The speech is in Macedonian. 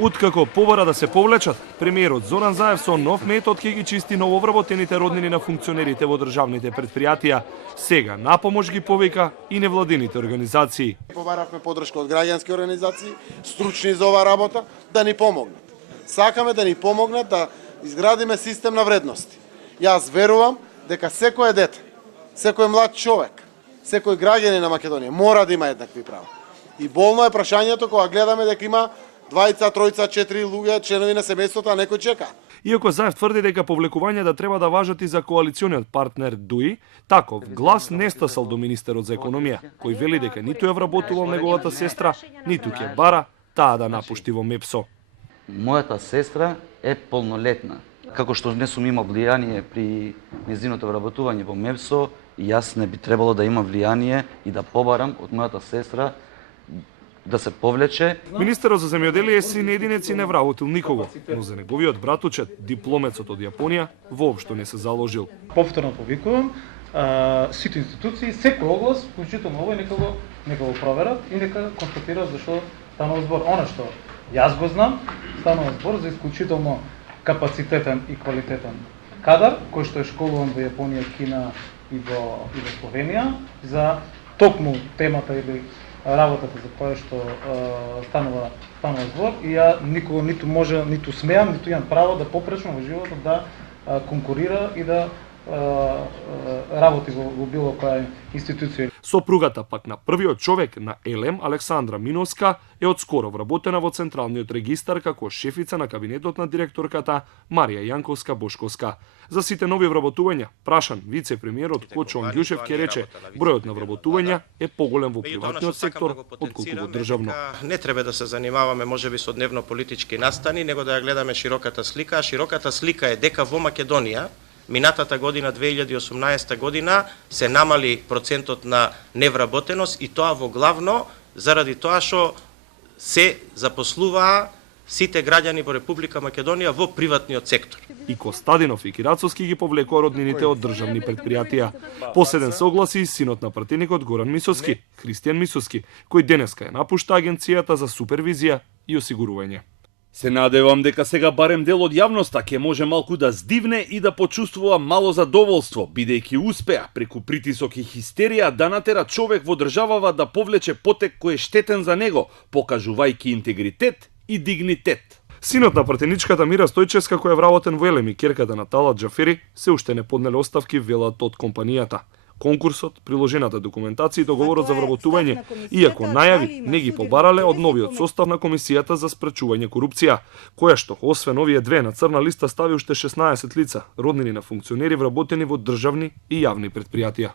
Откако побара да се повлечат, премиерот Зоран Заев со нов метод ќе ги чисти нововработените роднини на функционерите во државните предпријатија. Сега на помош ги повика и невладините организации. Побаравме поддршка од граѓански организации, стручни за оваа работа, да ни помогнат. Сакаме да ни помогнат да изградиме систем на вредности. Јас верувам дека секој дете, секој млад човек, секој граѓанин на Македонија мора да има еднакви права. И болно е прашањето кога гледаме дека има 2, 3, 4 луѓе, членови на семејството, а некој чека. Иако Заев тврди дека повлекувањата треба да важат и за коалициониот партнер ДУИ, таков глас не стасал до министерот за економија, кој вели дека ниту ја вработувал неговата сестра, ниту ќе бара таа да напушти во МЕПСО. Мојата сестра е полнолетна. Како што не сум имал влијание при нејзиното вработување во МЕПСО, јас не би требало да имам влијание и да побарам од мојата сестра да се повлече. Министерот за земјоделие син единец и не вработил никого, но за неговиот братучет, дипломецот од Јапонија, воопшто не се заложил. Повторно повикувам сите институции, секој оглас, вклучително овој, нека го проверат и нека констатираат зашто станува збор. Она што јас го знам, станува збор за исклучително капацитетен и квалитетен кадар, кој што е школуван во Јапонија, Кина и во Словенија, за токму темата или работата за која што станува збор, и ја никога ниту може, ниту смеам, ниту имам право да попречам во животот да конкурира и да работи во било која институција. Сопругата пак на првиот човек на ЕЛЕМ, Александра Миноска, е одскоро вработена во Централниот регистар како шефица на кабинетот на директорката Марија Јанковска-Бошковска. За сите нови вработувања, прашан вице-премиерот Кочо Ангјушев ќе рече, бројот на вработувања е поголем во приватниот сектор отколку во државно. Не треба да се занимаваме можеби со дневно-политички настани, него да ја гледаме широката слика. А широката слика е дека во Македонија минатата година, 2018 година, се намали процентот на невработеност, и тоа во главно заради тоа што се запослуваа сите граѓани во Република Македонија во приватниот сектор. И Костадинов и Кирацовски ги повлекоа роднините од државни предпријатија. Последен се огласи и синот на пратеникот Горан Мисовски, Христијан Мисовски, кој денеска ја напушта Агенцијата за супервизија и осигурување. Се надевам дека сега барем дел од јавноста ќе може малку да здивне и да почувствува мало задоволство, бидејќи успеа преку притисок и хистерија да натера човек во државава да повлече потек кој е штетен за него, покажувајќи интегритет и дигнитет. Синот на пратеничката Мира Стојчевска, која е вработен во ЕЛЕМ, и ќерката на Талат Џафери се уште не поднеле оставки, велат од компанијата. Конкурсот, приложената документација и договорот за вработување, иако најави, не ги побарале од новиот состав на Комисијата за спречување корупција, која што, освен овие две, на црна листа стави уште 16 лица, роднини на функционери вработени во државни и јавни предпријатија.